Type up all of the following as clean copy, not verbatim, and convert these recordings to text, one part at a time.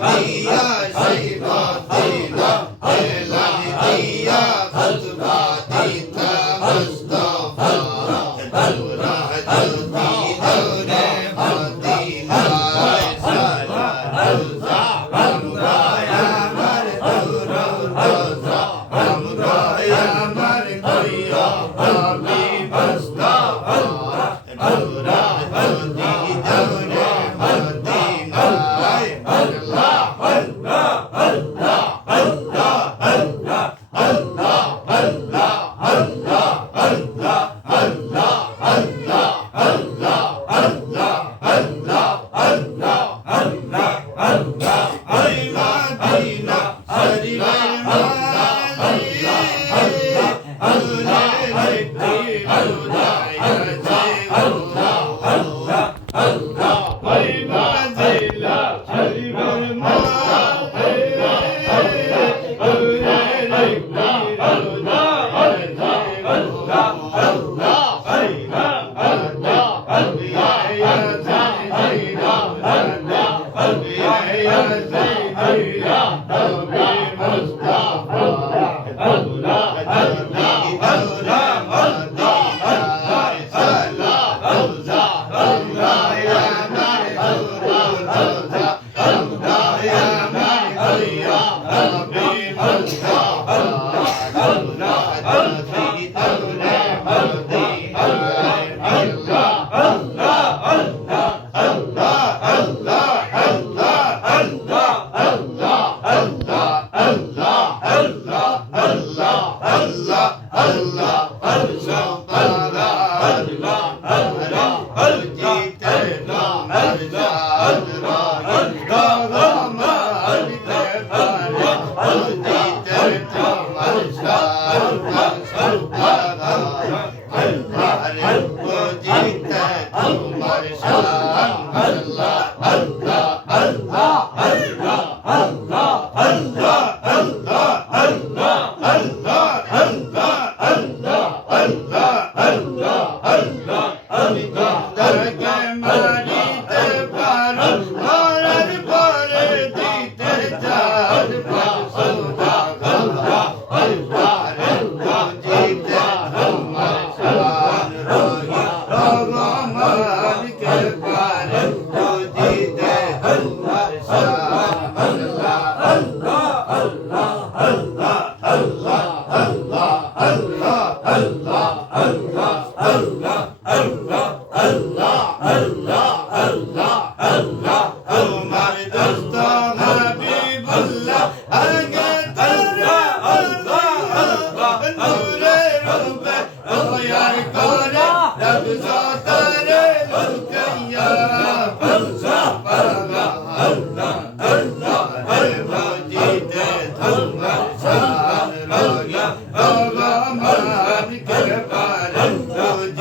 দিয়া সেই মদিনা এলান দিয়া খুতবা দিতা মুস্তাফা তোরা যদি দৌড়ে মদিনায় রোজা আমরা আমার রোজা আমরা আমার কইয়া আমি মুস্তাফা তোরা যদি দৌড়ে মদিনায় আল্লাহ আল্লাহ আল্লাহ আল্লাহ আল্লাহ আল্লাহ আল্লাহ আল্লাহ আল্লাহ আল্লাহ আল্লাহ আল্লাহ আল্লাহ আল্লাহ আল্লাহ আল্লাহ আল্লাহ আই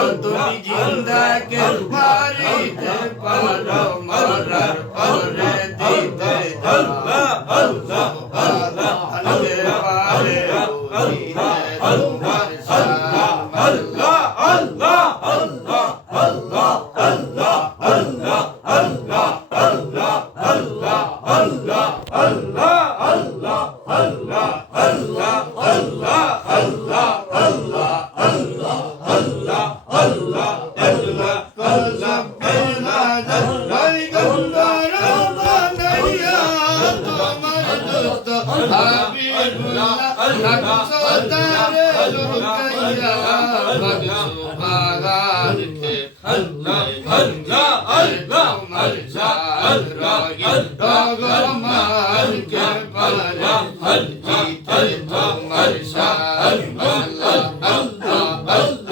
মদিনা শরীফের মালি আল্লাহ আল্লাহ আল্লাহ আল্লাহ আল্লাহ আই মদিনা শরীফের Allah